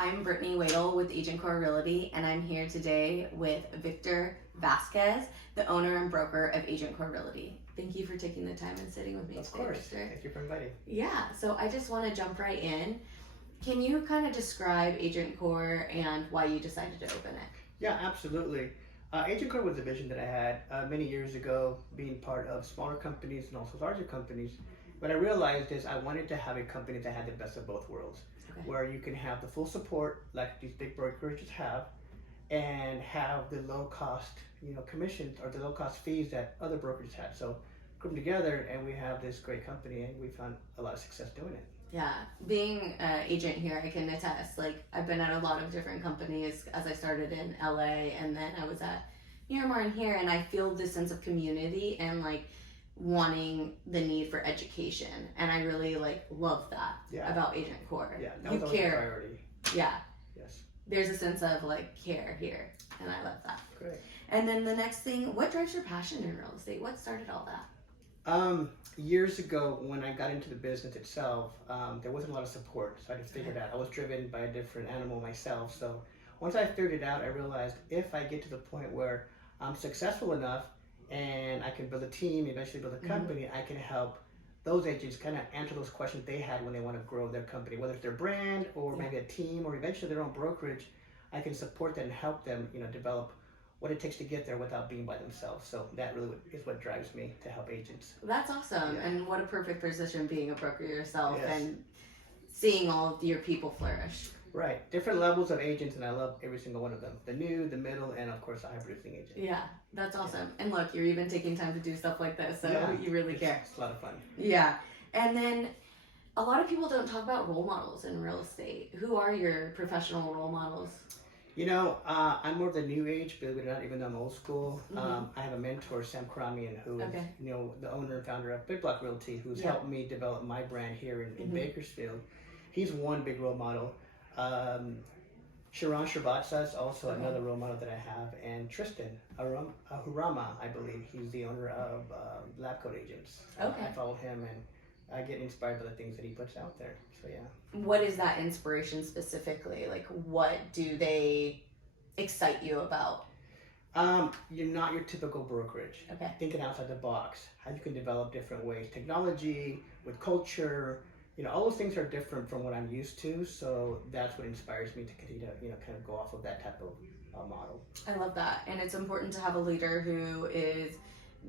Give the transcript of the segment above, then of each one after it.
I'm Brittany Wadle with Agentcor Realty, and I'm here today with Victor Vazquez, the owner and broker of Agentcor Realty. Thank you for taking the time and sitting with me Of today, course. Victor. Thank you for inviting. Yeah, so I just want to jump right in. Can you kind of describe Agentcor and why you decided to open it? Yeah, absolutely. Agentcor was a vision that I had many years ago, being part of smaller companies and also larger companies. What I realized is I wanted to have a company that had the best of both worlds, Okay. where you can have the full support like these big brokerages have, and have the low cost, commissions or the low cost fees that other brokerages had. So group them together, and we have this great company, and we found a lot of success doing it. Yeah, being an agent here, I can attest. Like, I've been at a lot of different companies as I started in LA, and then I was at Miramar and here, and I feel this sense of community and like wanting the need for education, and I really love that about Agentcor. Yeah, that You was always a care. priority. Yeah, Yes. there's a sense of care here, and I love that. Great. And then the next thing, what drives your passion in real estate? What started all that? Years ago, when I got into the business itself, there wasn't a lot of support, so I had to figure it out. I was driven by a different animal myself, so once I figured it out, I realized if I get to the point where I'm successful enough and I can build a team, eventually build a company, I can help those agents kind of answer those questions they had when they want to grow their company, whether it's their brand or maybe a team or eventually their own brokerage. I can support them and help them, develop what it takes to get there without being by themselves. So that really is what drives me to help agents. That's awesome. Yeah. And what a perfect position being a broker yourself Yes. and seeing all of your people flourish. Right. Different levels of agents, and I love every single one of them. The new, the middle, and of course the high producing agent. Yeah, that's awesome. And look, you're even taking time to do stuff like this, so you really care. It's a lot of fun. Yeah. And then a lot of people don't talk about role models in real estate. Who are your professional role models? I'm more of the new age, believe it or not, even though I'm old school. I have a mentor, Sam Karamian, who is, the owner and founder of Victor Vazquez Realty, who's helped me develop my brand here in Bakersfield. He's one big role model. Sharon Sherbatza is also another role model that I have, and Tristan Ahurama, I believe. He's the owner of Lab Coat Agents. Okay. I follow him, and I get inspired by the things that he puts out there. So yeah. What is that inspiration specifically? Like, what do they excite you about? You're not your typical brokerage. Okay. Thinking outside the box, how you can develop different ways, technology with culture. All those things are different from what I'm used to. So that's what inspires me to continue to, kind of go off of that type of model. I love that, and it's important to have a leader who is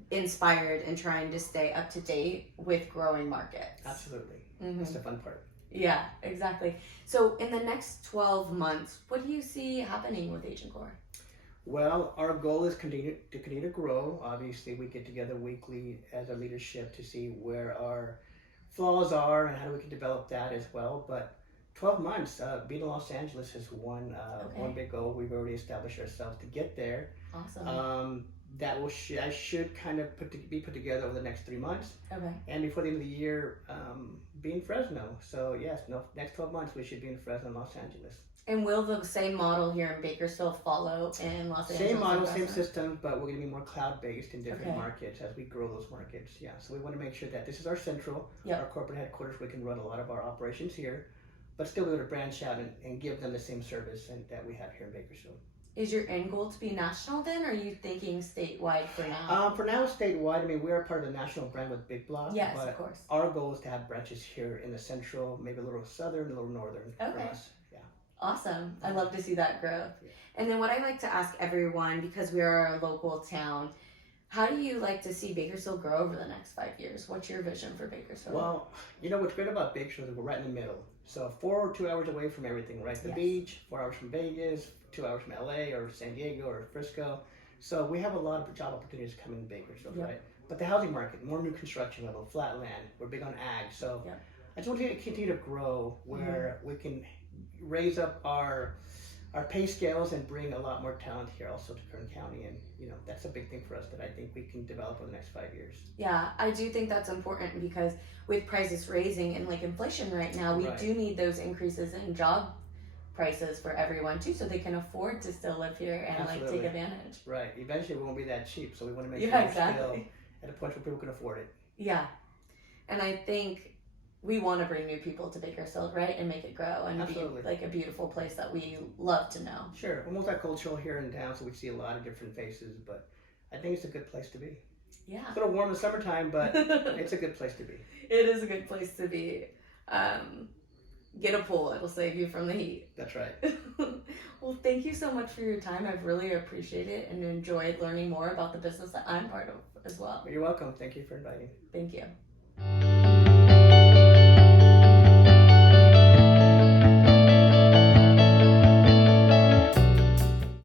inspired and trying to stay up to date with growing markets. Absolutely. That's the fun part. Yeah, exactly. So in the next 12 months, what do you see happening with Agentcor? Well, our goal is to continue to grow. Obviously, we get together weekly as a leadership to see where our flaws are and how we can develop that as well. But 12 months, being in Los Angeles is one big goal. We've already established ourselves to get there. Awesome. That I should kind of be put together over the next 3 months. Okay. And before the end of the year, be in Fresno. So yes, next 12 months we should be in Fresno, Los Angeles. And will the same model here in Bakersfield follow in Los Angeles? Same model, same system, but we're going to be more cloud-based in different markets as we grow those markets. Yeah, so we want to make sure that this is our central, our corporate headquarters. We can run a lot of our operations here, but still be able to branch out and give them the same service that we have here in Bakersfield. Is your end goal to be national then, or are you thinking statewide for now? For now, statewide. I mean, we are part of the national brand with Big Block. Yes, but of course. Our goal is to have branches here in the central, maybe a little southern, a little northern for us. Yeah. Awesome. I love to see that growth. Yeah. And then what I like to ask everyone, because we are a local town, how do you like to see Bakersfield grow over the next 5 years? What's your vision for Bakersfield? Well, what's great about Bakersfield is we're right in the middle. So 2 hours away from everything, right? The beach, 4 hours from Vegas, 2 hours from LA or San Diego or Frisco. So we have a lot of job opportunities coming in Bakersfield, right? But the housing market, more new construction level, flat land, we're big on ag. So I just want to continue to grow where we can raise up our pay scales and bring a lot more talent here also to Kern County. And, that's a big thing for us that I think we can develop over the next 5 years. Yeah, I do think that's important because with prices raising and inflation right now, we do need those increases in job prices for everyone too, so they can afford to still live here and take advantage. Right. Eventually it won't be that cheap, so we want to make sure we're still at a point where people can afford it. Yeah. And I think we want to bring new people to Bakersfield, right, and make it grow and Absolutely. be like a beautiful place that we love to know. Sure, we're multicultural here in town, so we see a lot of different faces, but I think it's a good place to be. Yeah. It's a little warm in the summertime, but it's a good place to be. It is a good place to be. Get a pool. It'll save you from the heat. That's right. Well, thank you so much for your time. I've really appreciated it and enjoyed learning more about the business that I'm part of as well. You're welcome. Thank you for inviting. Thank you.